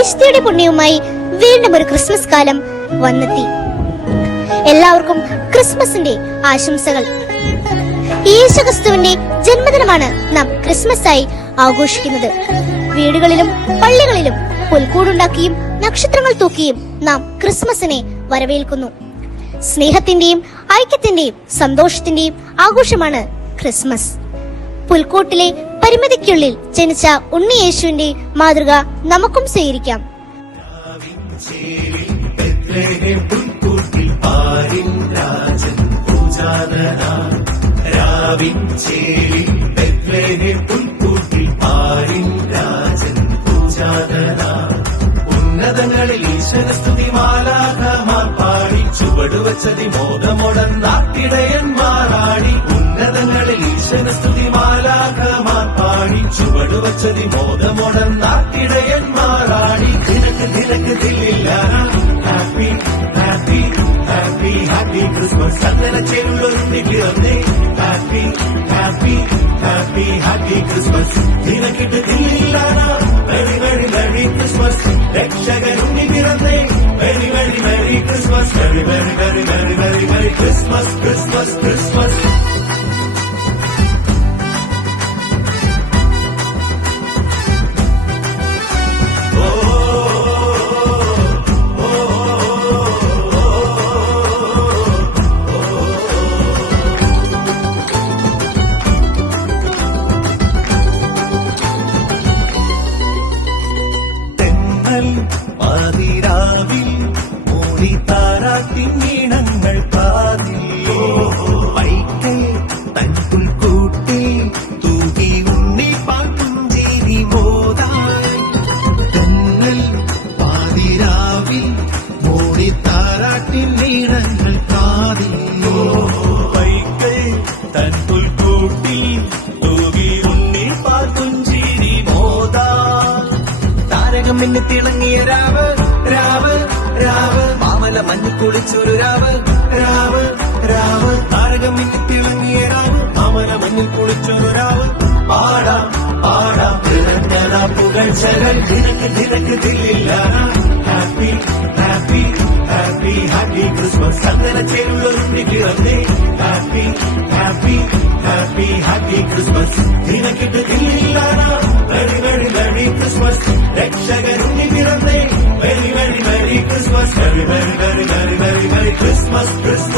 വിശുദ്ധിയുടെ പുണ്യവുമായി വീണ്ടും ഒരു ക്രിസ്മസ് കാലം വന്നെത്തി. എല്ലാവർക്കും ക്രിസ്മസിന്റെ ആശംസകൾ. യേശുക്രിസ്തുവിന്റെ ജന്മദിനമാണ് നാം ക്രിസ്മസ് ആയി ആഘോഷിക്കുന്നത്. വീടുകളിലും പള്ളികളിലും പുൽക്കൂടുണ്ടാക്കിയും നക്ഷത്രങ്ങൾ തൂക്കിയും നാം ക്രിസ്മസിനെ വരവേൽക്കുന്നു. സ്നേഹത്തിന്റെയും ഐക്യത്തിന്റെയും സന്തോഷത്തിന്റെയും ആഘോഷമാണ് ക്രിസ്മസ്. പുൽക്കൂട്ടിലെ പരിമിതിക്കുള്ളിൽ ജനിച്ച ഉണ്ണി യേശുവിന്റെ മാതൃക നമുക്കും സ്വീകരിക്കാം. ഉന്നതങ്ങളിൽ ഈശ്വരസ്തുതി മാലാഖമാർ പാടി ചുവടുവച്ചതി മോദമോടന്നാട്ടിടയന്മാരാടി. ഉന്നതങ്ങളിൽ ഈശ്വരസ്തുതി മാലാഖമാർ പാടി ചുവടുവച്ചതി മോദമോടന്നാട്ടിടയന്മാരാടി. നിനക്ക് നിനക്ക് ദില്ലില്ല happy happy happy happy Christmas. ചന്ദന ചേരുള്ളൊരുണ്ടി പിറന്നേ happy happy happy happy Christmas. നിനക്കിട്ട് ദില്ലില്ല വെരി വെരി മെറി ക്രിസ്മസ്. രക്ഷകനുണ്ണി പിറന്നേ very very merry Christmas. Very very very very very very Christmas Christmas Christmas. പാതിരാവിൽ മൂടിത്താരാത്തിനീണങ്ങൾ കാതിൽ വൈക്കൽ തൻ പുൽക്കൂട്ടിൽ തൂകി ഉണ്ണി പാട്ടുംചേരി മോദാൻ. തെന്നൽ പാതിരാവിൽ മൂടിത്താരാത്തിനീണങ്ങൾ കാതിൽ വൈക്കൽ തൻ പുൽക്കൂട്ടിൽ തൂകി ഉണ്ണി പാട്ടുംചേരി മോദാൻ. താരകമെന്ന് തിളങ്ങിയ രാവ് രാവ് രാവ് മാമല മഞ്ഞ് കുളിച്ചൊരു രാവ് രാവ് രാവ്. താരകമെന്ന് തിളങ്ങിയ രാവ് മാമല മഞ്ഞിൽ കുളിച്ചൊരു രാവ്. പാടാം പാടാം നിരന്തര പുകഴ്ചകൾ. നിനക്ക് നിനക്ക് ദില്ലില്ല happy happy happy happy Christmas. ചന്ദന ചേരുള്ളൊരുണ്ടി പിറന്നേ happy happy happy happy Christmas. നിനക്കിട്ട് ദില്ലില്ല വെരി വെരി മെറി ക്രിസ്മസ്. രക്ഷകനുണ്ണി പിറന്നേ very very merry Christmas. Very very very very very very Christmas Christmas.